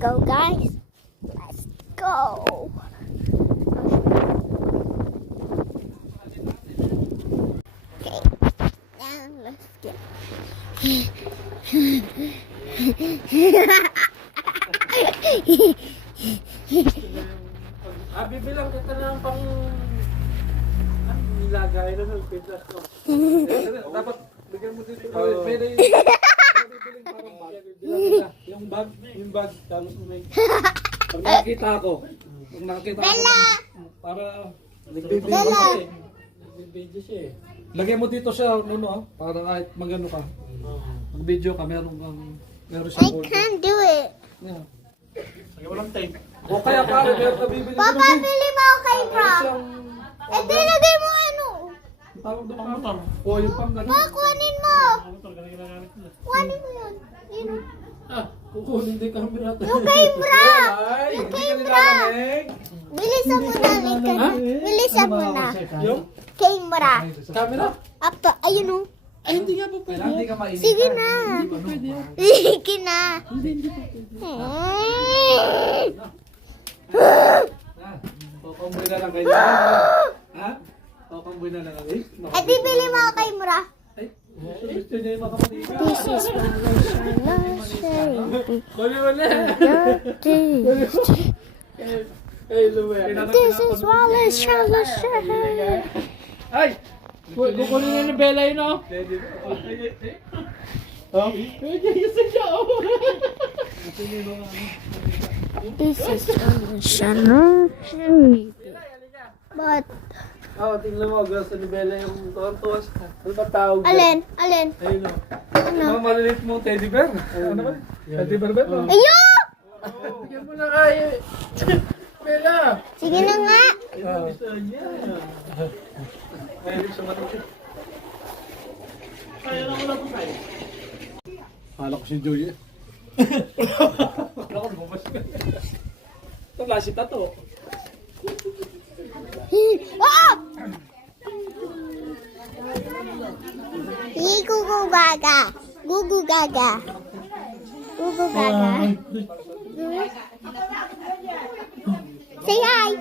go, guys. Let's go. Okay. Now let's get. Bibilang kita ng pang nilagay na ng pitas ko. Dapat bigyan mo dito. Pwede bibiling parang bag. Yung bag, tapos may pag nakakita ako, para nagbibidyo siya eh. Lagyan mo dito siya, para kahit magano ka. Mag-video ka, meron I can't do it. Yeah. Sige, walang tape. O kaya pare, meron ka bibili. Papa, bili mo kay Bra. Eh, tinagay mo ano? Tawag doon pang o yung pang ganun. Pa, kunin mo. Kunin mo yun. Yun. Kukunin din camera. Yung kay Bra. Ay, Yung hindi kay ka Bra. nilalamig. Bilisan mo na, Lika. Bilisan mo na. Yung Kay Bra. camera? Apa, ayun o. Ay, hindi nga po pwede. Hindi ka mainit. Sige na. Hindi pa pwede yan. Sige na. Hindi pa pwede. Tokamboy na lang kayo. Ha? Tokamboy na lang kayo. Eh, di bili mo kay Bra. Ay, gusto niya yung makapatiga. This is Wala. Ay, lumaya. This is Wallace Charles. Ay! Kukunin nga ni Bella yun, oh. Oh? This is Charles. But, Tingnan mo, gusto ni Bella yung tuwan-tuwa siya. Ano ba tawag? alin? Ayun, oh. Mga malilit mong teddy bear. Ano ba? Teddy bear ba? Ayun! Bigyan mo na kayo. Bella! Sige na nga. Mahilig siya matapit. Kaya na ko lang po sa'yo. Kala ko si Joy eh. Kala ko bumas ka. Ito klase tato. Oh! Gugu gaga. Gugu gaga. Gugu gaga. Say hi.